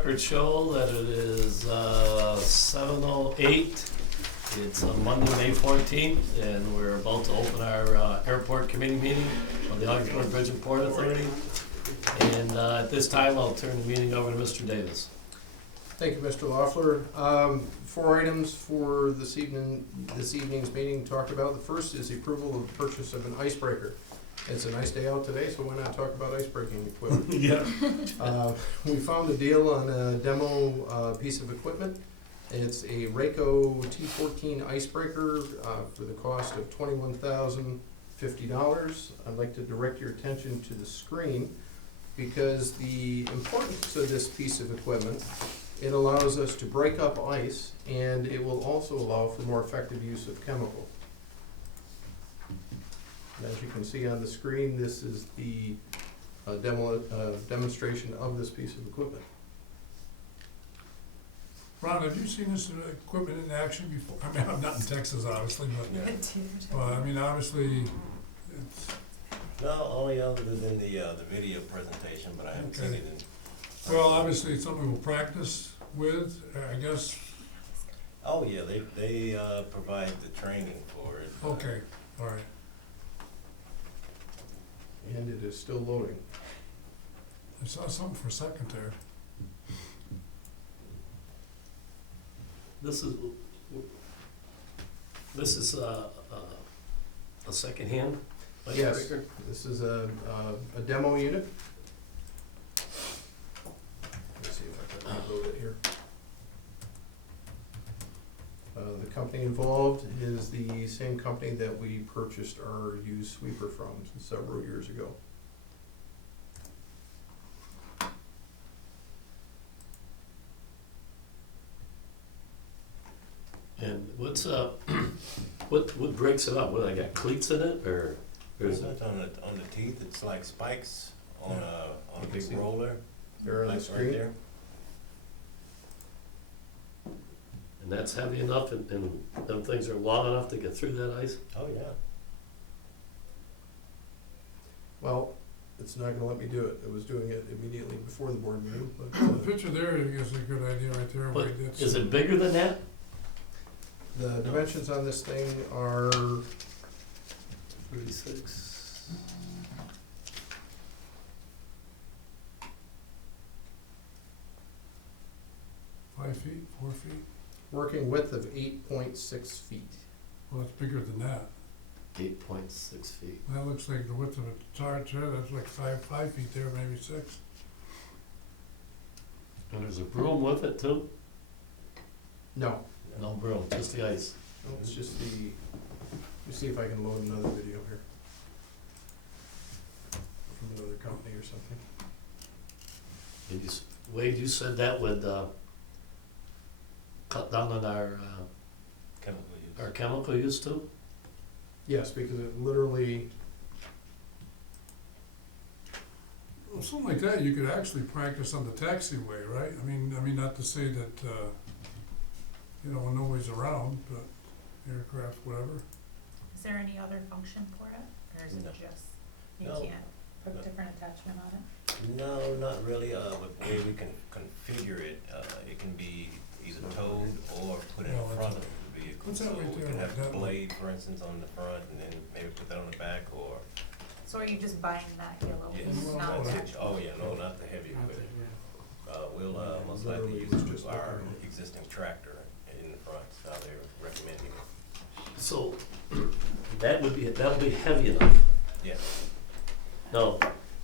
record show that it is 7:08. It's Monday, May 14th, and we're about to open our airport committee meeting of the Augsburg Bridge and Port Authority. And at this time, I'll turn the meeting over to Mr. Davis. Thank you, Mr. Loeffler. 4 items for this evening's meeting to talk about. The first is the approval of the purchase of an icebreaker. It's a nice day out today, so why not talk about icebreaking equipment? Yeah. We found a deal on a demo piece of equipment. It's a Rayco T14 icebreaker for the cost of $21,050. I'd like to direct your attention to the screen because the importance of this piece of equipment, it allows us to break up ice, and it will also allow for more effective use of chemical. As you can see on the screen, this is the demonstration of this piece of equipment. Ron, have you seen this equipment in action before? I mean, I'm not in Texas, obviously, but I mean, obviously, it's, No, only other than the video presentation, but I haven't seen it in. well, obviously, it's something we'll practice with, I guess. Oh, yeah, they provide the training for it. Okay, all right. And it is still loading. I saw something for a second there. This is a second-hand Yes, icebreaker? this is a demo unit. Let's see if I can reload it here. The company involved is the same company that we purchased our used sweeper from several years ago. And what's what breaks it up? What, I got cleats in it, or It's is it? not on the teeth, it's like spikes on a Okay, see. big roller. There on the Like screen. right there. And that's heavy enough, and them things are long enough to get through that ice? Oh, yeah. Well, it's not gonna let me do it. It was doing it immediately before the board meeting, but The picture there is a good idea right there. But Wait, that's- is it bigger than that? the dimensions on this thing are 36. $5 feet, 4 feet? working width of 8.6 feet. Well, it's bigger than that. 8.6 feet. That looks like the width of a guitar chair, that's like 5 feet there, maybe 6. And there's a broom with it too? No, No broom, just the ice. no, it's just the, let me see if I can load another video here. From another company or something. And Wade, you said that would cut down on our Chemical use. chemical use too? Yes, because it literally, Well, something like that, you could actually practice on the taxiway, right? I mean, not to say that, you know, when nobody's around, but aircraft, whatever. Is there any other function for it, or is it No. just, you No. can't put a different attachment on it? No, not really. With the way we can configure it, it can be either towed or put in Well, front of the vehicle. what's that So right we there, can like have that the one? blade, for instance, on the front, and then maybe put that on the back, or, So are you just buying that yellow yes, piece, Well, not well, the that's it. Oh, yeah, no, not the heavy equipment. We'll most likely use Literally, it just with our looking at it. existing tractor in the front, so they're recommending it. So that would be heavy enough. Yeah. Now,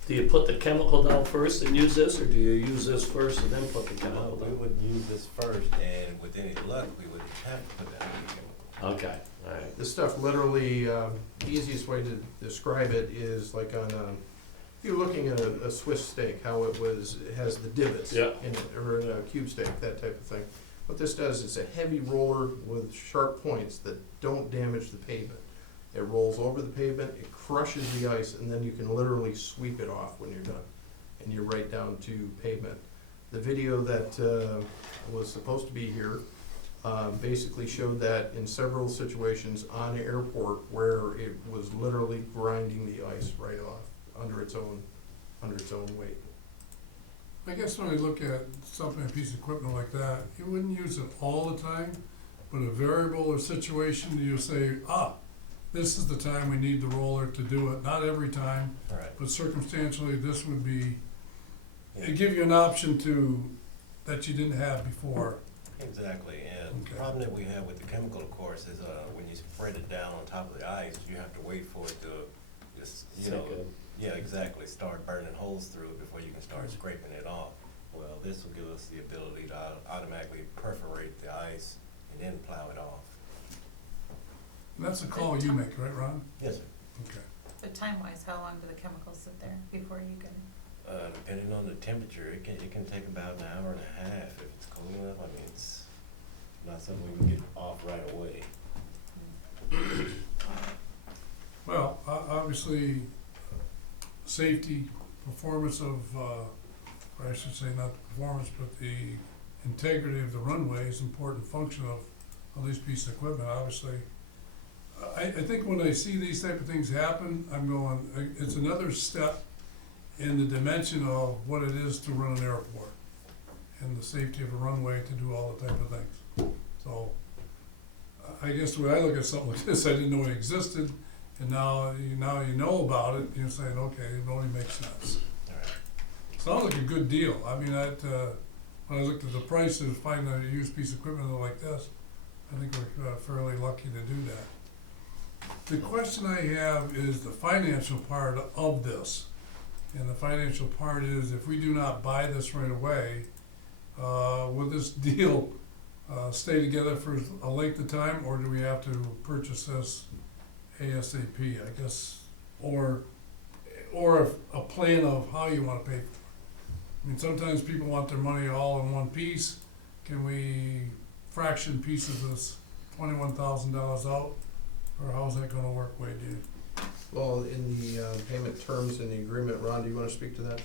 do you put the chemical down first and use this, or do you use this first and then put the chemical We down? would use this first, and with any luck, we would have to put that in the chemical. Okay, all right. this stuff literally, the easiest way to describe it is like on a, if you're looking at a Swiss steak, how it has the divots Yeah. in it, or in a cube steak, that type of thing. What this does is a heavy roller with sharp points that don't damage the pavement. It rolls over the pavement, it crushes the ice, and then you can literally sweep it off when you're done. And you're right down to pavement. The video that was supposed to be here basically showed that in several situations on the airport where it was literally grinding the ice right off under its own weight. I guess when I look at something, a piece of equipment like that, you wouldn't use it all the time, but a variable or situation, you say, this is the time we need the roller to do it, not every time, Right. but circumstantially, this would be, Yeah. it'd give you an option that you didn't have before. Exactly, and the Okay. problem that we have with the chemical, of course, is when you spread it down on top of the ice, you have to wait for it to just, you know, Sink in. yeah, exactly, start burning holes through it before you can start scraping it off. Well, this will give us the ability to automatically perforate the ice and then plow it off. And that's a call you make, right, Ron? Yes, sir. Okay. But time-wise, how long do the chemicals sit there before you can? Depending on the temperature, it can take about an hour and a half if it's cold enough. I mean, it's not something we can get off right away. Well, obviously, safety, performance of, or I should say not the performance, but the integrity of the runway is an important function of these pieces of equipment, obviously. I think when I see these type of things happen, I'm going, it's another step in the dimension of what it is to run an airport and the safety of a runway to do all the type of things. So, I guess the way I look at something like this, I didn't know it existed, and now you know about it, you're saying, okay, it only makes sense. All right. Sounds like a good deal. I mean, when I looked at the price of finding a used piece of equipment like this, I think we're fairly lucky to do that. The question I have is the financial part of this. And the financial part is, if we do not buy this right away, will this deal stay together for a length of time, or do we have to purchase this ASAP, I guess, or a plan of how you wanna pay for it? I mean, sometimes people want their money all in one piece. Can we fraction pieces this $21,000 out, or how's that gonna work, Wade? Well, in the payment terms in the agreement, Ron, do you wanna speak to that?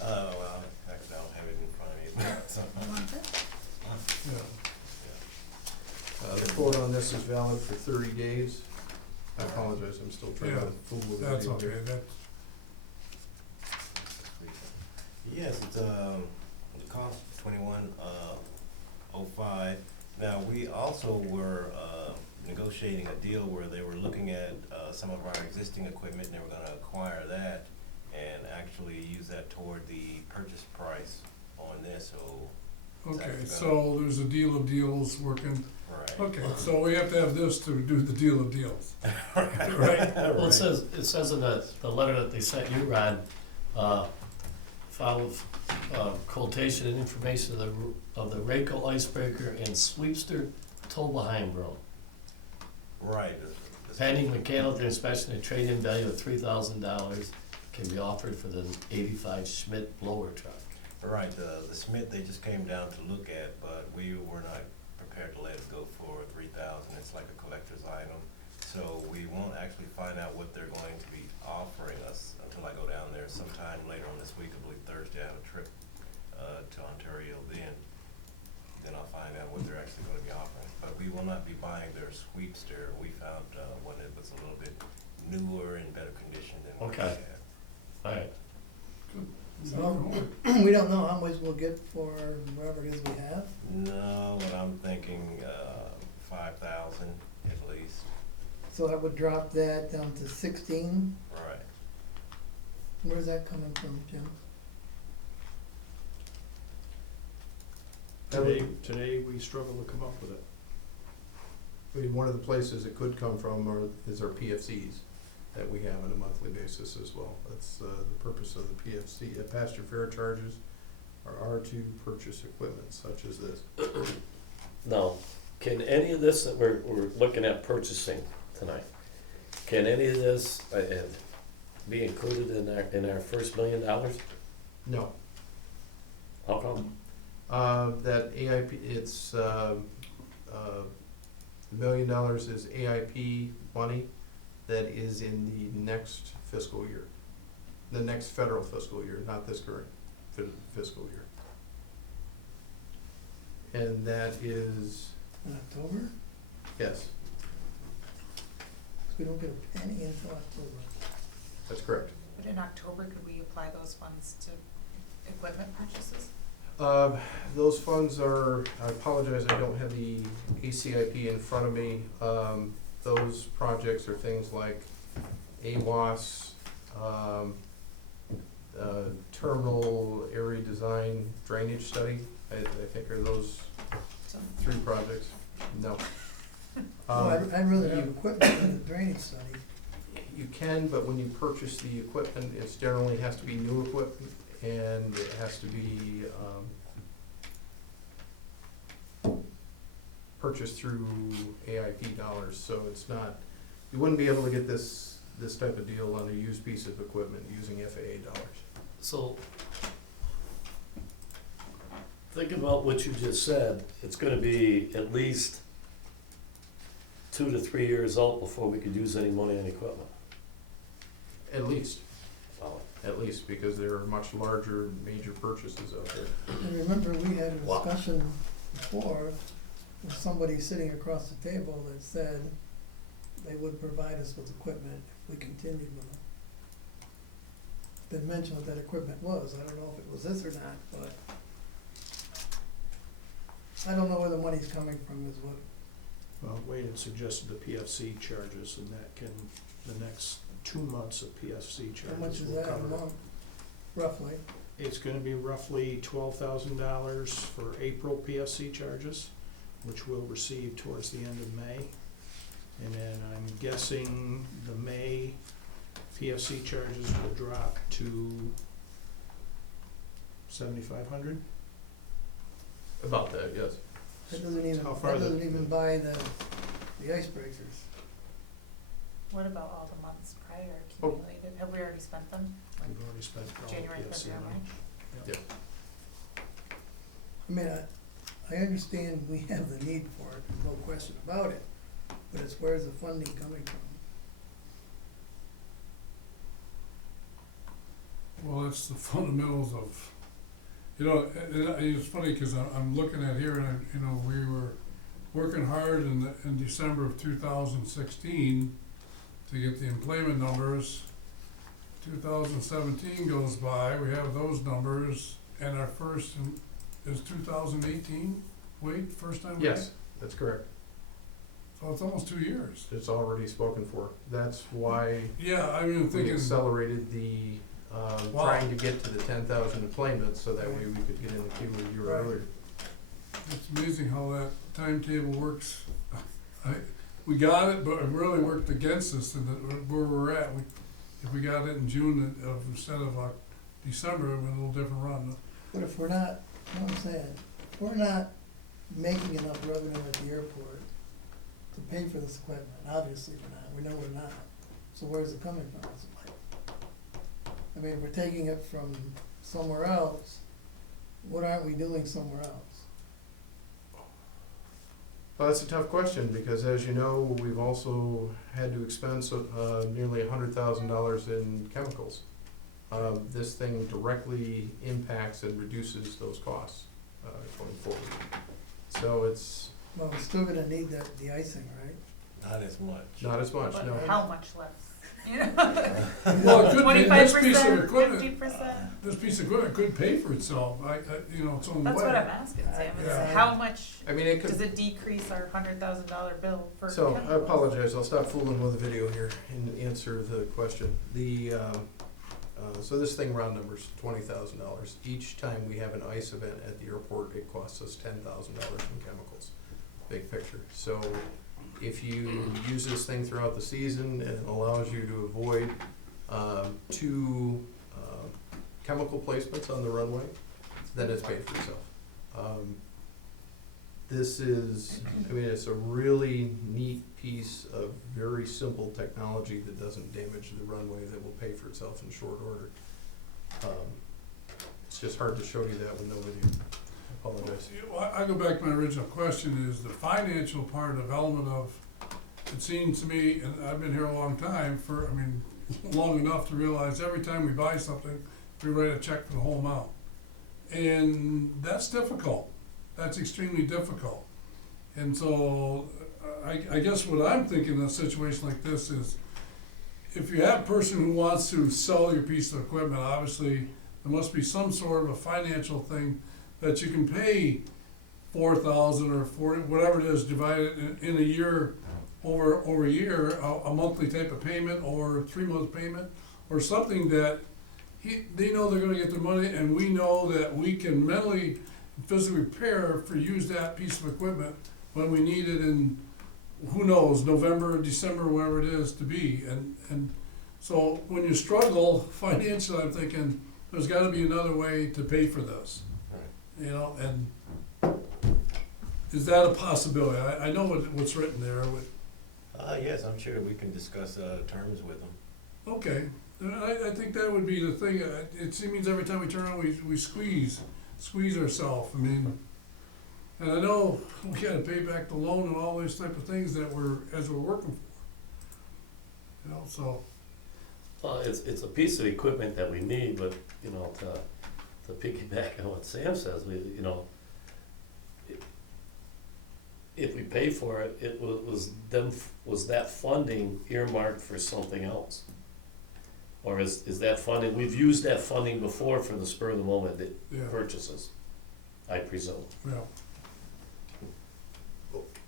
Well, actually, I don't have it in front of me. So, You want this? Yeah. The quote on this is valid for 30 days. I apologize, I'm still trying to fool with the That's video okay, here. yes, it's, the cost is 21.05. Now, we also were, negotiating a deal where they were looking at, some of our existing equipment, and they were gonna acquire that and actually use that toward the purchase price on this, so. Okay, so there's a deal of deals working. Right. Okay, so we have to have this to do the deal of deals. Right. Well, it says in the letter that they sent you, Ron, file quotation and information of the Rayco icebreaker and Sweepster tow behind road. Right. Pending mechanical inspection, a trade-in value of $3,000 can be offered for the '85 Schmidt blower truck. Right, the Smith, they just came down to look at, but we were not prepared to let it go for 3,000. It's like a collector's item. So we won't actually find out what they're going to be offering us until I go down there sometime later on this week. I believe Thursday I have a trip to Ontario then I'll find out what they're actually going to be offering. But we will not be buying their Sweepster. We found one that was a little bit newer and better condition than what they Okay. had. All right. So, we don't know how much we'll get for whatever it is we have. No, but I'm thinking 5,000 at least. So I would drop that down to 16. Right. Where's that coming from, Jim? Today we struggle to come up with it. I mean, one of the places it could come from is our PFCs that we have on a monthly basis as well. That's the purpose of the PFC. Passenger fare charges are to purchase equipment such as this. Now, can any of this that we're looking at purchasing tonight, can any of this be included in our first $1 million? No. How come? That AIP, it's $1 million is AIP money that is in the next fiscal year. The next federal fiscal year, not this current fiscal year. And that is, In October? 'Cause yes, we don't get a penny until October. that's correct. But in October, could we apply those funds to equipment purchases? Those funds are, I apologize, I don't have the ACIP in front of me. Those projects are things like AWAS, terminal area design drainage study, I think are those So, 3 projects. No. Well, I'd rather have equipment than a drainage study. You can, but when you purchase the equipment, it generally has to be new equipment, and it has to be, purchased through AIP dollars, so it's not, you wouldn't be able to get this type of deal on a used piece of equipment using FAA dollars. So, think about what you just said, it's gonna be at least 2 to 3 years out before we could use any money on equipment. At least, Wow. because there are much larger, major purchases out there. And remember, we had a Wow. discussion before with somebody sitting across the table that said they would provide us with equipment if we continued with them. Didn't mention what that equipment was. I don't know if it was this or not, but I don't know where the money's coming from is what. Well, Wade had suggested the PFC charges, and that can, the next 2 months of PFC How much charges is will that a cover. month, roughly? It's gonna be roughly $12,000 for April PFC charges, which we'll receive towards the end of May. And then I'm guessing the May PFC charges will drop to 7,500. About that, yes. That doesn't How far the- even buy the icebreakers. what about all the months prior Oh. accumulated? Have we already spent them? Like We've already spent all the January, PFC February, money. March? I mean, I understand we have the need for it, no question about it, but it's where's the funding coming from? Well, it's the fundamentals of, you know, it's funny, cause I'm looking at here and, you know, we were working hard in December of 2016 to get the employment numbers. 2017 goes by, we have those numbers, and our first is 2018, Wait, first time? we- Yes, that's correct. So it's almost 2 years. It's already spoken for. That's why Yeah, I mean, we thinking, accelerated the, Wow. trying to get to the 10,000 employments, so that way we could get in the queue a year Right. earlier. it's amazing how that timetable works. We got it, but it really worked against us, and where we're at, if we got it in June instead of December, it would a little different run. But if we're not, you know what I'm saying, if we're not making enough revenue at the airport to pay for this equipment, obviously we're not, we know we're not, so where's it coming from? Is it like, I mean, if we're taking it from somewhere else, what aren't we doing somewhere else? Well, that's a tough question, because as you know, we've also had to expend nearly $100,000 in chemicals. This thing directly impacts and reduces those costs going forward. So it's Well, we're still gonna need that de-icing, right? Not as much. not as much, But no. how much less? You know, Well, it could be, this piece of 25%, equipment, 50%? this piece of equipment could pay for itself, you know, its own way. That's what I'm asking, Sam, is Yeah. how much I mean, it does could, it decrease our $100,000 bill for so I chemicals? apologize, I'll stop fooling with the video here and answer the question. So this thing, round numbers, $20,000. Each time we have an ice event at the airport, it costs us $10,000 in chemicals, big picture. So if you use this thing throughout the season, and it allows you to avoid 2 chemical placements on the runway, then it's paid for itself. This is, I mean, it's a really neat piece of very simple technology that doesn't damage the runway, that will pay for itself in short order. It's just hard to show you that with no video. I apologize. I go back to my original question, is the financial part of element of, it seems to me, and I've been here a long time, long enough to realize every time we buy something, we write a check for the whole amount. And that's difficult. That's extremely difficult. And so, I guess what I'm thinking in a situation like this is, if you have a person who wants to sell your piece of equipment, obviously, there must be some sort of a financial thing that you can pay 4,000 or 40, whatever it is, divided in a year, over a year, a monthly type of payment or 3-month payment, or something that they know they're gonna get their money, and we know that we can mentally and physically prepare for use that piece of equipment when we need it in, who knows, November, December, whatever it is to be. And so when you struggle financially, I'm thinking, there's gotta be another way to pay for this. You know, and is that a possibility? I know what's written there. Yes, I'm sure we can discuss, terms with them. Okay, I think that would be the thing. It seems every time we turn around, we squeeze ourselves. I mean, and I know we gotta pay back the loan and all these type of things that we're working for. You know, so, Well, it's a piece of equipment that we need, but, you know, to piggyback on what Sam says, you know, if we pay for it, was that funding earmarked for something else? Or is that funding, we've used that funding before for the spur of the moment yeah, purchases, I presume, yeah.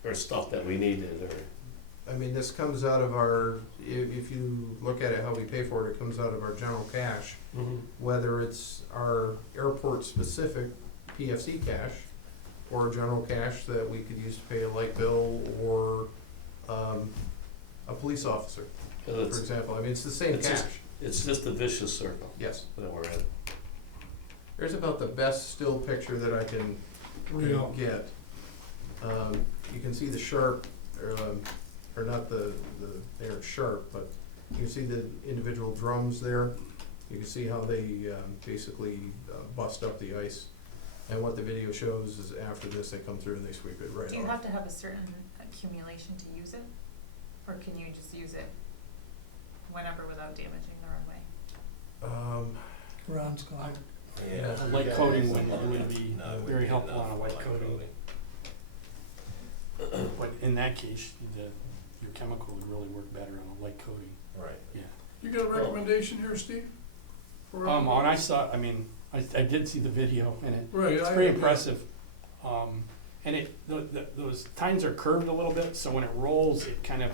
or stuff that we needed, or, I mean, this comes out of our, if you look at it, how we pay for it, it comes out of our general cash. Whether it's our airport-specific PFC cash, or general cash that we could use to pay a light bill, or a police officer, for 'cause example. I mean, it's the same it's cash. it's just a vicious circle Yes. that we're in. There's about the best still picture that I can Real. get. You can see the sharp, or not they aren't sharp, but you can see the individual drums there. You can see how they basically bust up the ice. And what the video shows is after this, they come through and they sweep it right Do you off. have to have a certain accumulation to use it? Or can you just use it whenever without damaging the runway? Ron's call. Yeah. A light coating would be No, it would very be helpful enough on a for white light coating. But in that case, your chemical would really work better on a light coating. Right. Yeah. You got a recommendation here, Steve? For- And I saw, I mean, I did see the video and Right. it's pretty impressive. And those tines are curved a little bit, so when it rolls, it kind of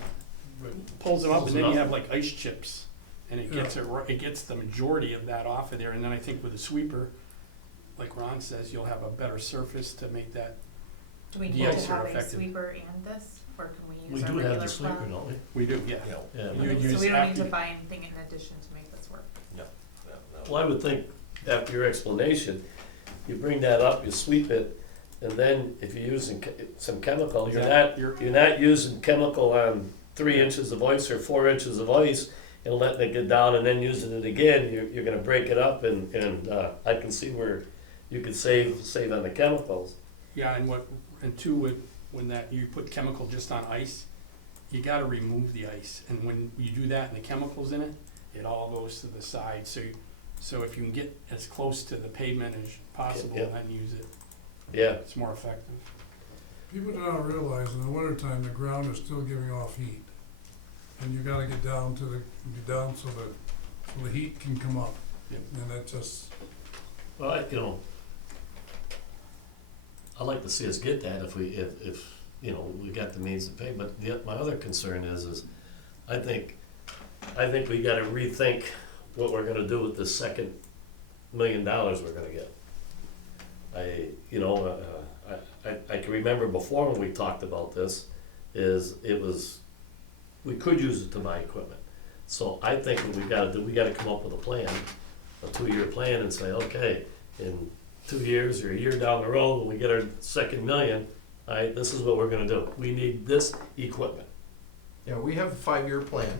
pulls them up, and then you have like ice chips. And it gets it gets the majority of that off of there, and then I think with a sweeper, like Ron says, you'll have a better surface to make that. Do we The need to ice are have a effective. sweeper and this, or can we We use our do regular have the sweeper, plow? don't we? We do, yeah. Yeah. Yeah. You we- would So use we don't need after to you- buy anything in addition to make this work? No. Well, I would think, after your explanation, you bring that up, you sweep it, and then if you're using some chemical, you're not using chemical on 3 inches of ice or 4 inches of ice and letting it get down and then using it again. You're gonna break it up, and I can see where you could save on the chemicals. Yeah, and two, when you put chemical just on ice, you gotta remove the ice, and when you do that and the chemicals in it, it all goes to the side, so if you can get as close to the pavement as possible, Yeah. then use it, Yeah, it's more effective. People do not realize in the wintertime, the ground is still giving off heat. And you gotta get down so the heat can come up. Yep. And that just, well, I'd like to see us get that if we got the means to pay, but my other concern is I think we gotta rethink what we're gonna do with the second $1 million we're gonna get. I can remember before when we talked about this, we could use it to buy equipment. So I think what we gotta do, we gotta come up with a plan, a 2-year plan, and say, okay, in 2 years or a year down the road, when we get our second $1 million, all right, this is what we're gonna do. We need this equipment. Yeah, we have a 5-year plan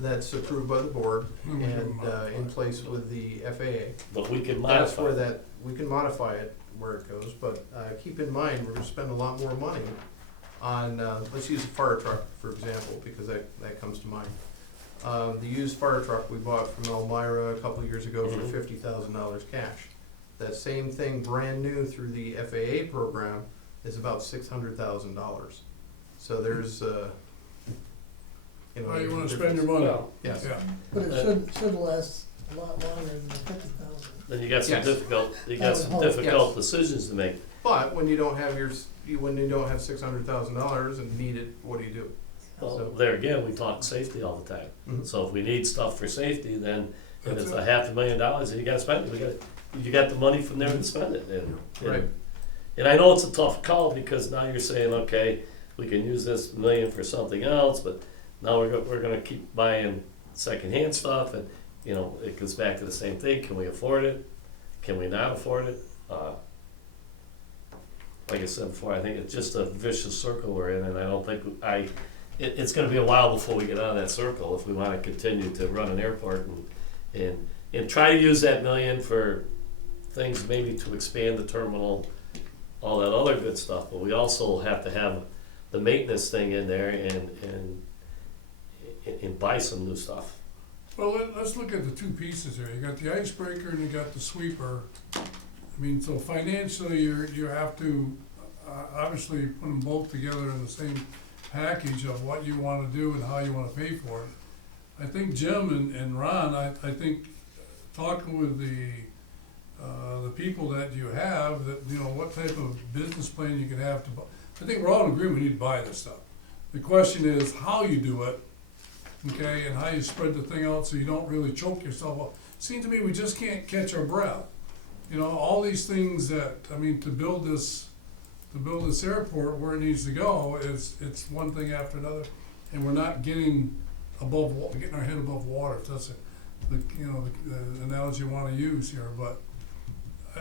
that's approved by the board and in place with the FAA. But we can That's modify where it. we can modify it where it goes, but keep in mind, we're gonna spend a lot more money on, let's use a fire truck, for example, because that comes to mind. The used fire truck we bought from Elmira a couple of years ago for Mhm. $50,000 cash. That same thing, brand new through the FAA program, is about $600,000. So there's, how you wanna spend your money. Yes. Yeah. But it should last a lot longer than the 50,000. Then you got some Yes. Oh, difficult yes. decisions to make. But when you don't have when you don't have $600,000 and need it, what do you do? Well, So- there again, we talk safety all the time. Mhm. So if we need stuff for safety, then if That's it's it. $500,000, then you gotta spend it. You got the money from there to spend it. Right. And I know it's a tough call because now you're saying, okay, we can use this million for something else, but now we're gonna keep buying secondhand stuff, and, you know, it goes back to the same thing. Can we afford it? Can we not afford it? Like I said before, I think it's just a vicious circle we're in, and I don't think it's gonna be a while before we get out of that circle if we wanna continue to run an airport and try to use that million for things maybe to expand the terminal, all that other good stuff, but we also have to have the maintenance thing in there and buy some new stuff. Well, let's look at the two pieces here. You got the icebreaker and you got the sweeper. I mean, so financially, you have to obviously put them both together in the same package of what you wanna do and how you wanna pay for it. I think Jim and Ron, I think talking with the people that you have, that, you know, what type of business plan you could have to buy. I think we're all in agreement, we need to buy this stuff. The question is how you do it, okay, and how you spread the thing out so you don't really choke yourself up. Seems to me we just can't catch our breath. You know, all these things that, I mean, to build this airport where it needs to go, it's one thing after another, and we're not getting getting our head above water, if that's the analogy you wanna use here, but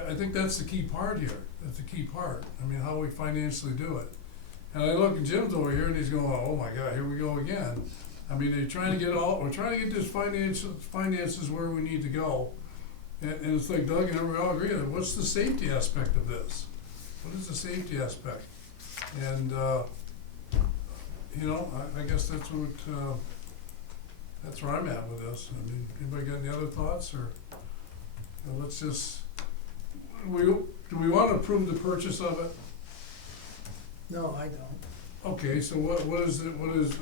I think that's the key part here, that's the key part, I mean, how we financially do it. And I look at Jim's over here and he's going, oh my God, here we go again. I mean, we're trying to get this finances where we need to go. And it's like Doug and we all agree on it, what's the safety aspect of this? What is the safety aspect? And, you know, I guess that's where I'm at with this. I mean, anybody got any other thoughts, or, you know, let's just, do we wanna approve the purchase of it? No, I don't. Okay, so what is it,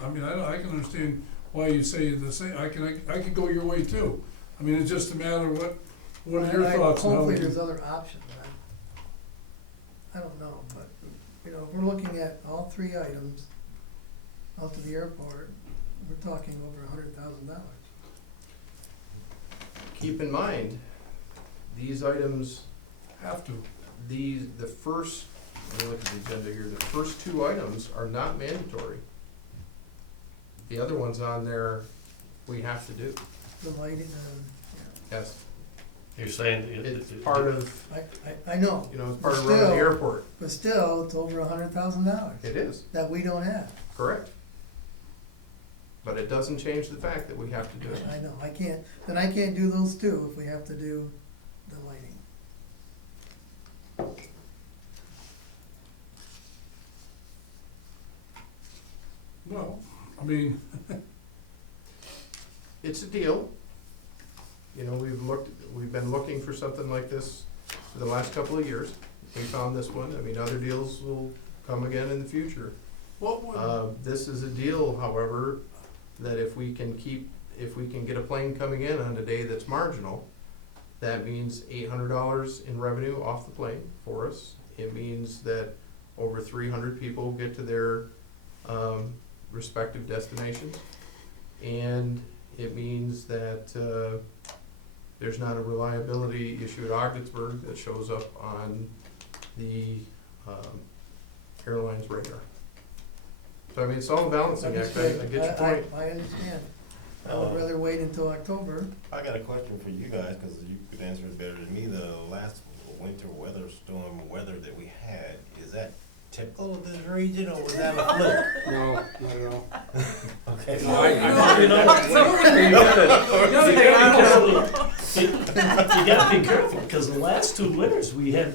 I mean, I can understand why you say the same, I can go your way too. I mean, it's just a matter of what are your thoughts on how Hopefully we there's can. other options. I don't know, but, you know, if we're looking at all three items out to the airport, we're talking over $100,000. Keep in mind, these items, Have to. the first, let me look at the agenda here, the first two items are not mandatory. The other ones on there, we have to do, The lighting, yes. You're saying It's part of, I know, you know, it's part of running the Still- airport. but still, it's over $100,000 It is, that we don't have. correct. But it doesn't change the fact that we have to do it. I know, I can't do those two if we have to do the lighting. Well, I mean, It's a deal. You know, we've been looking for something like this for the last couple of years. We found this one. I mean, other deals will come again in the future. what would, This is a deal, however, that if we can get a plane coming in on a day that's marginal, that means $800 in revenue off the plane for us. It means that over 300 people get to their respective destinations. And it means that there's not a reliability issue at Ogdensburg that shows up on the airline's radar. So I mean, it's all a balancing act, I get your point. I understand. I would rather wait until October. I got a question for you guys, cause you could answer it better than me. The last winter storm weather that we had, is that typical of this region, or was that a fluke? No, not at all. Okay. No, I- you gotta be careful, because the last two winters, we had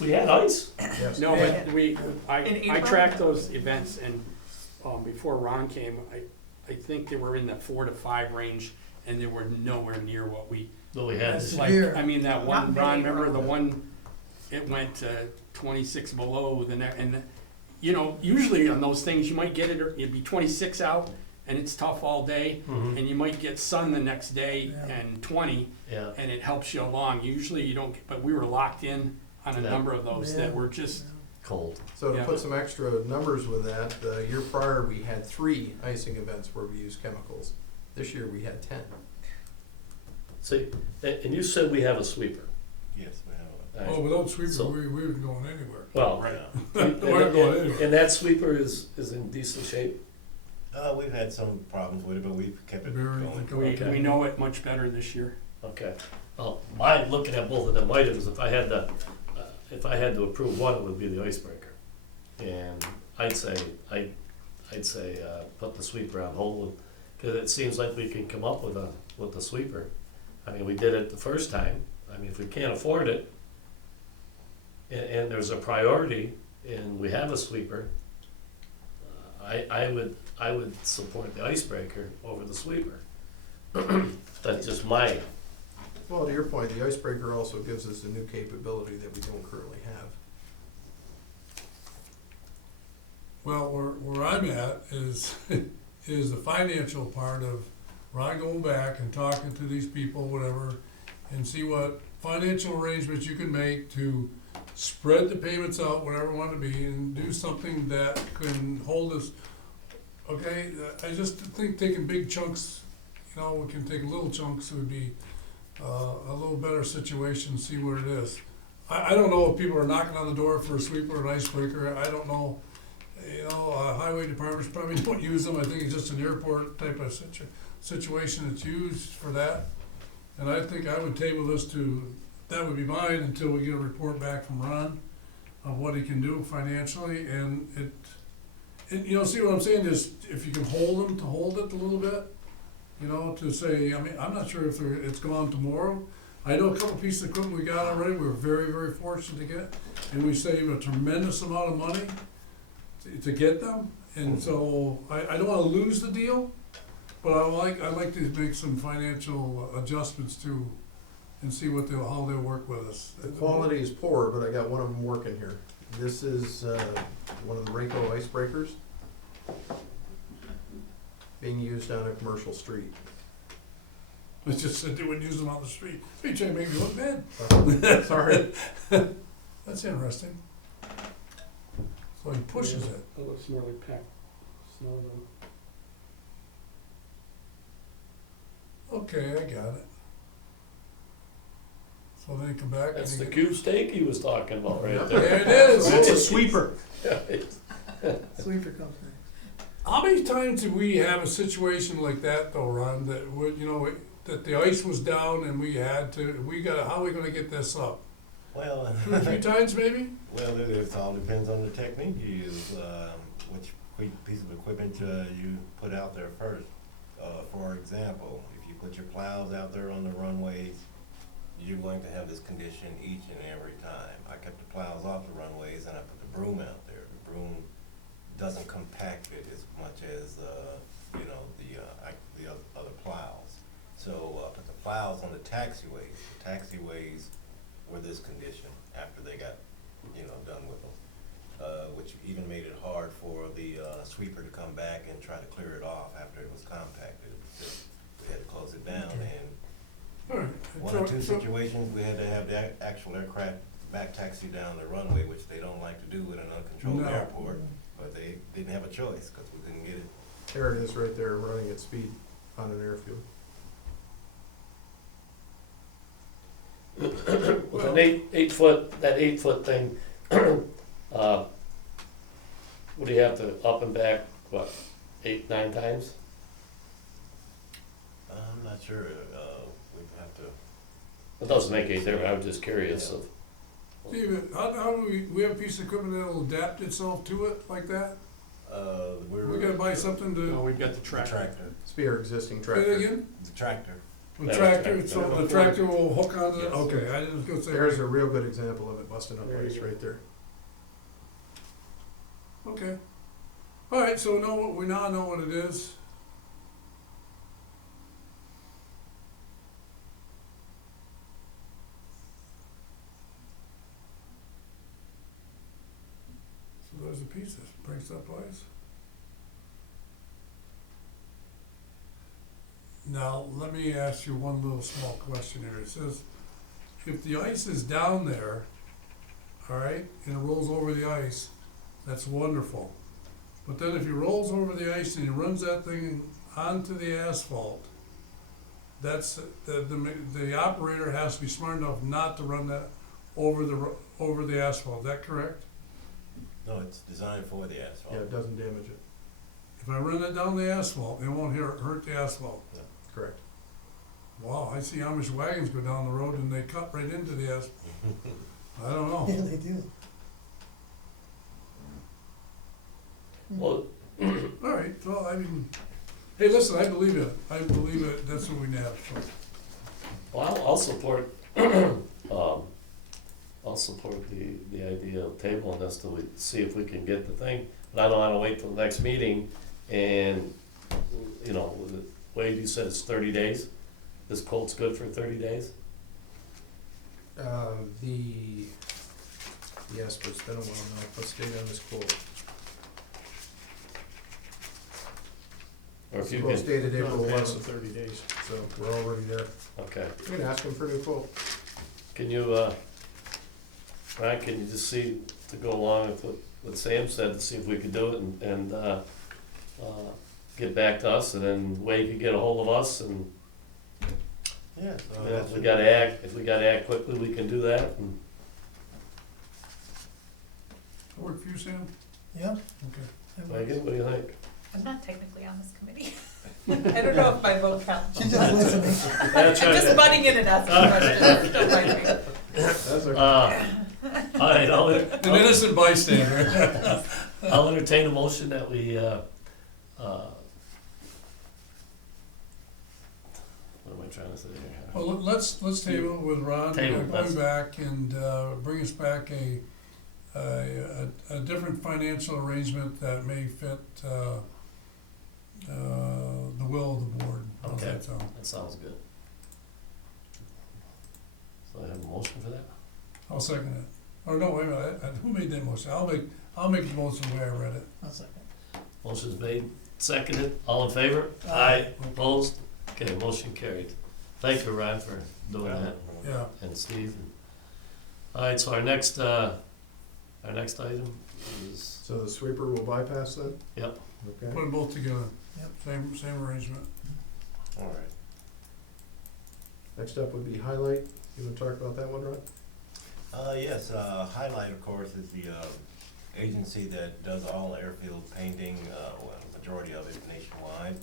ice. Yes. No, but In I April? tracked those events, and, before Ron came, I think they were in the 4 to 5 range, and they were nowhere near what we, But we had That's this, like, Severe. I mean, that one, Not Ron, many remember the were. one, it went 26 below the next, and, you know, usually on those things, you might get it, it'd be 26 out, and it's tough all day, Mhm. and you might get sun the next day Yeah. and 20, Yeah, and it helps you along. Usually you don't, but we were locked in on a Yeah. number of those that Yeah. were just, cold. So to Yeah. put some extra numbers with that, the year prior, we had 3 icing events where we used chemicals. This year, we had 10. See, and you said we have a sweeper. Yes, we have Oh, without sweeper, So- we wouldn't going anywhere. Well, right. and, We're not going anywhere. and that sweeper is in decent shape? We've had some problems with it, but we've kept it Very going. good. We, Okay. we know it much better this year. Okay. Well, my, looking at both of them items, if I had to approve one, it would be the icebreaker. And I'd say, put the sweeper on hold, because it seems like we can come up with the sweeper. I mean, we did it the first time. I mean, if we can't afford it, and there's a priority, and we have a sweeper, I would support the icebreaker over the sweeper. That's just my, Well, to your point, the icebreaker also gives us a new capability that we don't currently have. Well, where I'm at is, is the financial part of, where I go back and talking to these people, whatever, and see what financial arrangements you can make to spread the payments out, whatever we want to be, and do something that can hold us. Okay, I just think taking big chunks, you know, we can take little chunks, it would be a little better situation, see what it is. I don't know if people are knocking on the door for a sweeper or an icebreaker, I don't know. You know, highway departments probably don't use them, I think it's just an airport type of situation that's used for that. And I think I would table this to, that would be mine until we get a report back from Ron of what he can do financially, and you know, see what I'm saying, is if you can hold them, to hold it a little bit, you know, to say, I mean, I'm not sure if it's gone tomorrow. I know a couple pieces of equipment we got already, we were very, very fortunate to get, and we saved a tremendous amount of money to get them, and so I don't wanna lose the deal, but I'd like to make some financial adjustments to, and see how they'll work with us. The quality is poor, but I got one of them working here. This is one of the Rayco icebreakers being used on a commercial street. It's just that they wouldn't use them on the street. Hey, trying to make me look bad. Sorry. That's interesting. So he pushes it. It looks more like packed snow though. Okay, I got it. So then he come back and that's he the get- cube steak he was talking about right There there. it is. That's a sweeper. Sweeper comes next. How many times did we have a situation like that though, Ron, that would, you know, that the ice was down and how are we gonna get this up? Well, 2 or 3 times maybe? well, it all depends on the technique you use, which piece of equipment you put out there first. For example, if you put your plows out there on the runways, you're going to have this condition each and every time. I kept the plows off the runways and I put the broom out there. The broom doesn't compact it as much as, you know, the other plows. So, put the plows on the taxiways. The taxiways were this condition after they got, you know, done with them. Which even made it hard for the sweeper to come back and try to clear it off after it was compacted. We had to close it down, and All right. one or two situations, we had to have the actual aircraft back taxi down the runway, which they don't like to do in an uncontrolled No. airport, but they didn't have a choice, because we couldn't get it. There it is right there, running at speed on an airfield. With an 8-foot thing, would you have to up and back, what, 8, 9 times? I'm not sure, we'd have to, It doesn't make any difference, I was just curious of, Steve, how do we have a piece of equipment that'll adapt itself to it like that? We gotta buy something No, to, we've got the the tractor. tractor, It's be our existing say it tractor. again? the tractor. The Yeah, tractor, tractor. so the tractor will hook onto it, Yes. okay, I was gonna say. There's a real good example of it busting up There you ice go. right there. Okay. All right, so we now know what it is. So there's the pieces, breaks up ice. Now, let me ask you one little small question here. It says, if the ice is down there, all right, and it rolls over the ice, that's wonderful. But then if he rolls over the ice and he runs that thing onto the asphalt, that's, the operator has to be smart enough not to run that over the asphalt. Is that correct? No, it's designed for the asphalt. Yeah, it doesn't damage it, If I run it down the asphalt, it won't hurt the asphalt. correct. Wow, I see Amish wagons go down the road and they cut right into the asphalt. I don't know. Yeah, they do. Well, All right, well, I mean, hey, listen, I believe it. I believe it. That's what we have. So. well, I'll support, I'll support the idea of tabling this till we see if we can get the thing. But I don't wanna wait till the next meeting and, you know, Wade, you said it's 30 days? This quote's good for 30 days? Yes, but it's been a while now, let's dig on this quote. Or if you Quote's can, dated Not April past the 11th, 30 days. so we're already there. okay. We can ask him for a new quote. Can you, Ryan, can you just see, to go along with what Sam said, to see if we could do it and get back to us, and then Wade could get a hold of us, and Yeah. you know, if we gotta act quickly, we can do that, and That work for you, Sam? Yeah. Okay. that works. Megan, what do you think? I'm not technically on this committee. I don't know if my vote counts. She's just listening. I'm just butting in and asking questions, don't mind me. That's okay. All right, An innocent bystander. I'll entertain a motion that we, what am I trying to say here? Well, let's table it with Ron, Table, going that's- back and bring us back a different financial arrangement that may fit the will of the board. How's Okay. that sound? That sounds good. So I have a motion for that? I'll second it. Or no, wait a minute, who made that motion? I'll make the motion the way I read it. I'll second. Motion's made, seconded, all in favor? Aye. Opposed? Okay, motion carried. Thank you, Ryan, for doing that, Yeah. and Steve. All right, so our next item is, So the sweeper will bypass then? Yep. Okay. Put them both together. Yep. Same arrangement. All right. Next up would be highlight. You wanna talk about that one, Ron? Yes, Highlight, of course, is the agency that does all airfield painting, well, majority of it nationwide.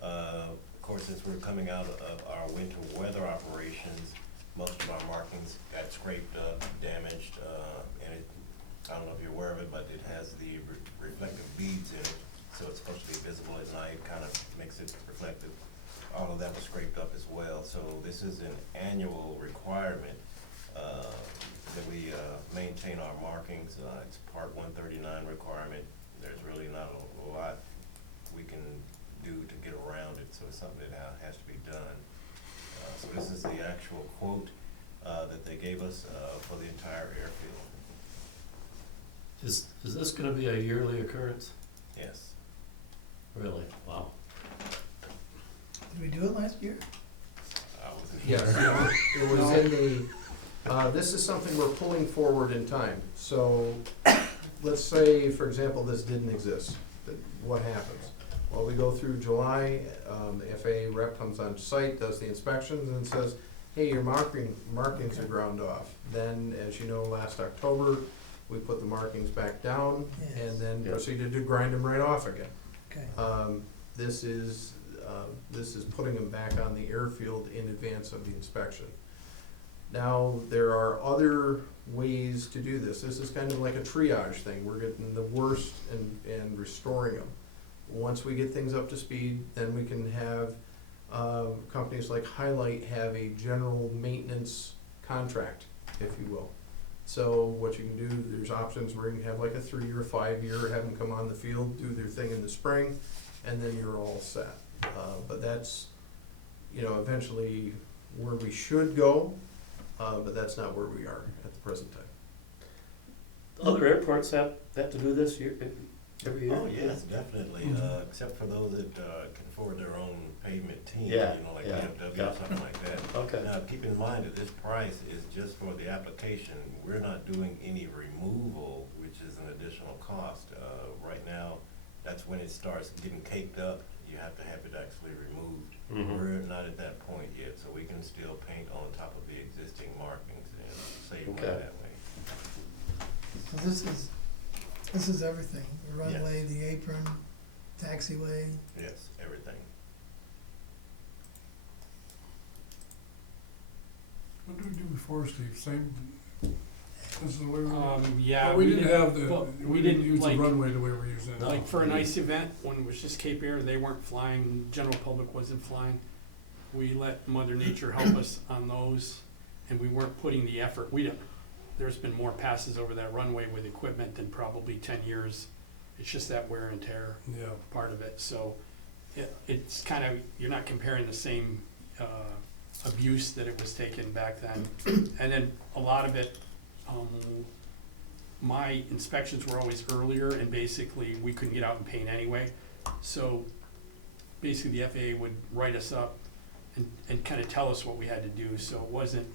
Of course, since we're coming out of our winter weather operations, most of our markings got scraped up, damaged, and it, I don't know if you're aware of it, but it has the reflective beads in it, so it's supposed to be visible at night, kind of makes it reflective. All of that was scraped up as well, so this is an annual requirement that we maintain our markings. It's Part 139 requirement. There's really not a lot we can do to get around it, so it's something that has to be done. So this is the actual quote that they gave us for the entire airfield. is this gonna be a yearly occurrence? Yes. Really? Wow. Did we do it last year? I wasn't Yes, sure. it was in the, this is something we're pulling forward in time. So, let's say, for example, this didn't exist, what happens? Well, we go through July, the FAA rep comes on site, does the inspections and says, hey, your markings are ground off. Then, as you know, last October, we put the markings back down and Yes. then Yep. proceeded to grind them right off again. Okay. This is putting them back on the airfield in advance of the inspection. Now, there are other ways to do this. This is kind of like a triage thing. We're getting the worst and restoring them. Once we get things up to speed, then we can have, companies like Highlight have a general maintenance contract, if you will. So what you can do, there's options where you can have like a 3 or 5 year, have them come on the field, do their thing in the spring, and then you're all set. But that's, you know, eventually where we should go, but that's not where we are at the present time. Other airports have to do this year, every year? Oh, yes, definitely, except for those that, can afford their own pavement team, Yeah, you know, like yeah, VFW yeah. or something like that. Okay. Now, keep in mind that this price is just for the application. We're not doing any removal, which is an additional cost. Right now, that's when it starts getting caked up. You have to have it actually removed. Mhm. We're not at that point yet, so we can still paint on top of the existing markings and save money Okay. that way. So this is everything, the runway, the apron, taxiway. Yes, everything. What did we do before, Steve? Same, this is the way we, Yeah. but we didn't have the, well, we didn't use the like- runway the way we're using it. No. Like for an ice event, when it was just Cape Air, they weren't flying, general public wasn't flying. We let Mother Nature help us on those, and we weren't putting the effort. There's been more passes over that runway with equipment than probably 10 years. It's just that wear and tear Yeah, part of it, so it's kind of, you're not comparing the same abuse that it was taken back then. And then a lot of it, my inspections were always earlier, and basically, we couldn't get out and paint anyway. So basically, the FAA would write us up and kind of tell us what we had to do, so it wasn't,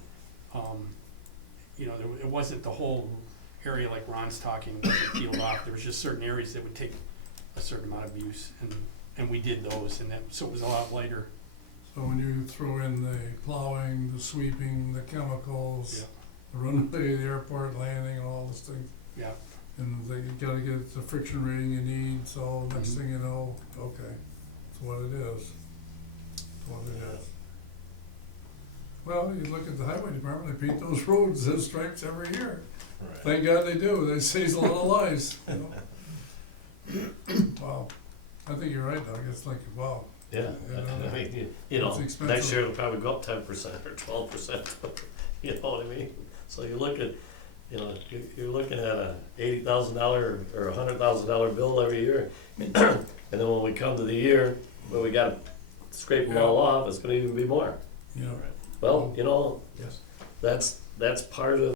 it wasn't the whole area like Ron's talking, with the peeled off. There was just certain areas that would take a certain amount of use, and we did those, and then, so it was a lot lighter. so when you throw in the plowing, the sweeping, the chemicals, Yeah. the runway, the airport landing, and all those things, Yeah, and you gotta get the friction rating you need, so next Mhm. thing you know, okay, that's what it is. That's what it is. Well, you look at the highway department, they paint those roads, those stripes every year. Right. Thank God they do, they saves a lot of lives, you know? Wow, I think you're right, Doug, it's like, wow, Yeah, Yeah. I mean, you know, It's next expensive. year it'll probably go up 10% or 12%, you know what I mean? So you look at, you know, you're looking at a $80,000 or $100,000 bill every year. And then when we come to the year where we gotta scrape them all off, it's gonna even be more. you know. Well, you know, Yes. that's part of